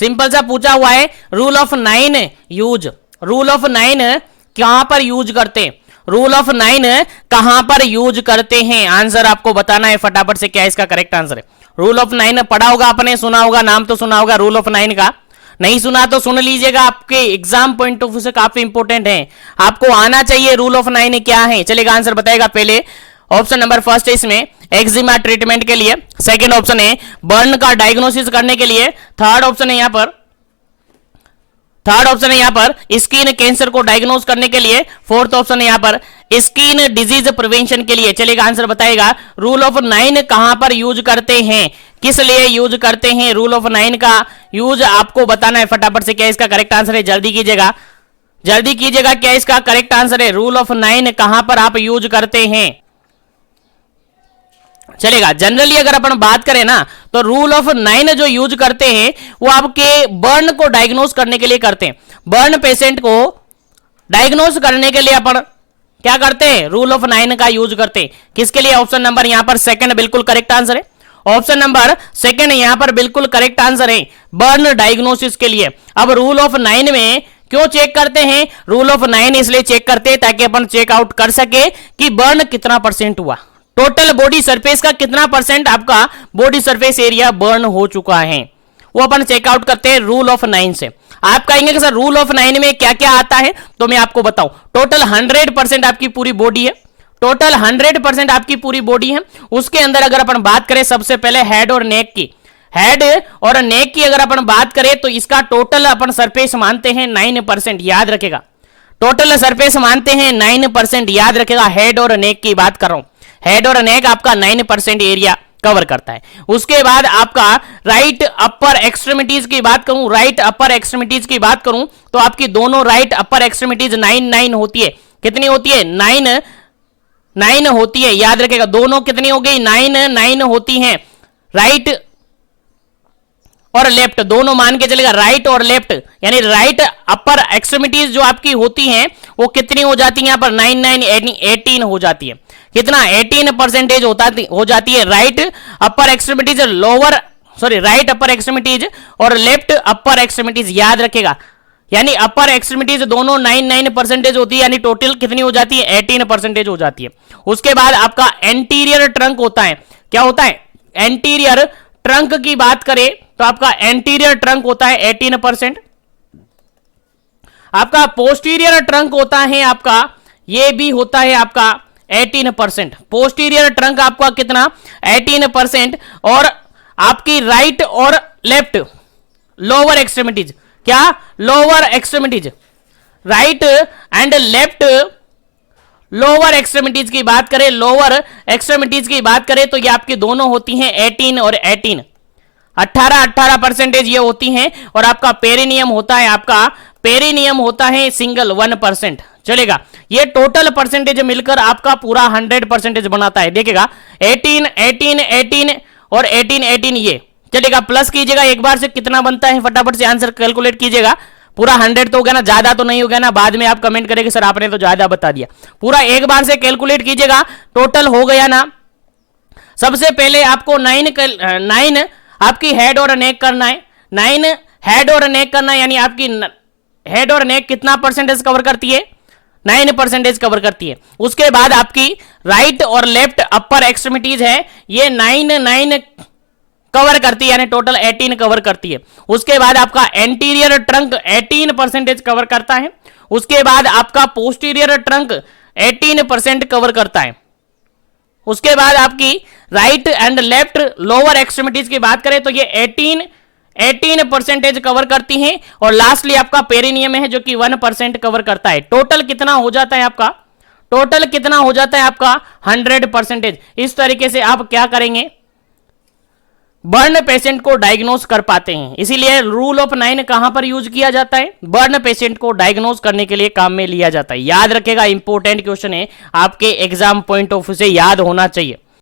Simple सा पूछा हुआ है, rule of 9 use, rule of 9 कहां पर यूज करते हैं, रूल ऑफ 9 कहां पर यूज करते हैं, आंसर आपको बताना है फटाफट से, क्या इसका करेक्ट आंसर है। रूल ऑफ 9 पढ़ा होगा आपने, सुना होगा, नाम तो सुना होगा रूल ऑफ 9 का, नहीं सुना तो सुन लीजिएगा, आपके एग्जाम पॉइंट ऑफ व्यू से काफी इंपॉर्टेंट है, आपको आना चाहिए रूल ऑफ 9 क्या है। चलेगा, आंसर बताएगा। पहले ऑप्शन नंबर फर्स्ट है इसमें एक्जिमा ट्रीटमेंट के लिए, सेकंड ऑप्शन है बर्न का डायग्नोसिस करने के लिए, थर्ड ऑप्शन है यहां पर स्किन कैंसर को डायग्नोस करने के लिए, फोर्थ ऑप्शन है यहां पर स्किन डिजीज प्रिवेंशन के लिए। चलेगा, आंसर बताएगा। रूल ऑफ 9 कहां पर यूज करते हैं, किस लिए यूज करते हैं, रूल ऑफ 9 का यूज आपको बताना है फटाफट से, क्या इसका करेक्ट आंसर है, जल्दी कीजिएगा, जल्दी कीजिएगा, क्या इसका करेक्ट आंसर है, रूल ऑफ 9 कहां पर आप यूज करते हैं। चलेगा, जनरली अगर अपन बात करें ना तो रूल ऑफ 9 जो यूज करते हैं वो आपके बर्न को डायग्नोस करने के लिए करते हैं, बर्न पेशेंट को डायग्नोस करने के लिए अपन क्या करते हैं, रूल ऑफ 9 का यूज करते हैं। किसके लिए, ऑप्शन नंबर यहां पर सेकंड बिल्कुल करेक्ट आंसर है, ऑप्शन नंबर सेकंड यहां पर बिल्कुल करेक्ट आंसर है, बर्न डायग्नोसिस के लिए। अब रूल ऑफ 9 में क्यों चेक करते हैं, रूल ऑफ 9 इसलिए चेक करते हैं ताकि अपन चेक आउट कर सके कि बर्न कितना परसेंट हुआ, टोटल बॉडी सरफेस का कितना परसेंट आपका बॉडी सरफेस एरिया बर्न हो चुका है, वो अपन चेकआउट करते हैं रूल ऑफ 9 से। आप कहेंगे कि सर रूल ऑफ 9 में क्या क्या आता है, तो मैं आपको बताऊं। टोटल 100% आपकी पूरी बॉडी है, टोटल 100% आपकी पूरी बॉडी है, उसके अंदर अगर अपन बात करें सबसे पहले हेड और नेक की, हेड और नेक की अगर अपन बात करें तो इसका टोटल अपन सरफेस मानते हैं 9%, याद रखेगा, टोटल सरफेस मानते हैं 9%, याद रखेगा, हेड और नेक की बात कर रहा हूं, हेड और नेक आपका 9% एरिया कवर करता है। उसके बाद आपका राइट अपर एक्सट्रीमिटीज की बात करूं, राइट अपर एक्सट्रीमिटीज की बात करूं तो आपकी दोनों राइट अपर एक्सट्रीमिटीज 9 होती है, कितनी होती है, 9 होती है, याद रखेगा, दोनों कितनी हो गई, 9 होती हैं, राइट और लेफ्ट दोनों मान के चलेगा, राइट और लेफ्ट, यानी राइट अपर एक्सट्रीमिटीज जो आपकी होती हैं वो कितनी हो जाती है, यहां पर 18 हो जाती है, कितना 18% हो जाती है right upper extremities, lower sorry right upper extremities और लेफ्ट अपर एक्सट्रीमिटीज, याद रखेगा, यानी अपर एक्सट्रीमिटीज दोनों 9% होती है, यानी टोटल कितनी हो जाती है, 18% हो जाती है। उसके बाद आपका एंटीरियर ट्रंक होता है, क्या होता है, एंटीरियर ट्रंक की बात करें तो आपका एंटीरियर ट्रंक होता है 18%, आपका पोस्टीरियर ट्रंक होता है आपका, ये भी होता है आपका 18%, पोस्टीरियर ट्रंक आपका कितना 18%, और आपकी राइट और लेफ्ट लोअर एक्सट्रीमिटीज, क्या lower extremities, right and left lower extremities की बात करें, लोअर एक्सट्रीमिटीज की बात करें तो ये आपकी दोनों होती हैं 18 और 18% ये होती हैं, और आपका पेरिनियम होता है, आपका पेरिनियम होता है सिंगल 1%। चलेगा, ये टोटल परसेंटेज मिलकर आपका पूरा 100% बनाता है, देखिएगा 18 और 18 ये चलेगा, प्लस कीजिएगा एक बार से कितना बनता है, फटाफट से आंसर कैलकुलेट कीजिएगा, पूरा 100 तो हो गया ना, ज्यादा तो नहीं हो गया ना, बाद में आप कमेंट करेंगे सर आपने तो ज्यादा बता दिया, पूरा एक बार से कैलकुलेट कीजिएगा, टोटल हो गया ना। सबसे पहले आपको 9 आपकी हेड और नेक करना है, 9 हेड और नेक करना है, यानी आपकी हेड और नेक कितना परसेंटेज कवर करती है, 9% कवर करती है। उसके बाद आपकी राइट और लेफ्ट अपर एक्सट्रीमिटीज है, ये 9 कवर करती है, यानी टोटल 18 कवर करती है। उसके बाद आपका एंटीरियर ट्रंक 18% कवर करता है, उसके बाद आपका पोस्टीरियर ट्रंक 18% कवर करता है, उसके बाद आपकी right and left lower extremities की बात करें तो ये 18% कवर करती हैं, और लास्टली आपका पेरिनियम है जो कि 1% कवर करता है। टोटल कितना हो जाता है आपका, टोटल कितना हो जाता है आपका 100%। इस तरीके से आप क्या करेंगे, बर्न पेशेंट को डायग्नोस कर पाते हैं। इसीलिए रूल ऑफ 9 कहां पर यूज किया जाता है, बर्न पेशेंट को डायग्नोस करने के लिए काम में लिया जाता है। याद रखेगा, इंपॉर्टेंट क्वेश्चन है, आपके एग्जाम पॉइंट ऑफ व्यू से याद होना चाहिए।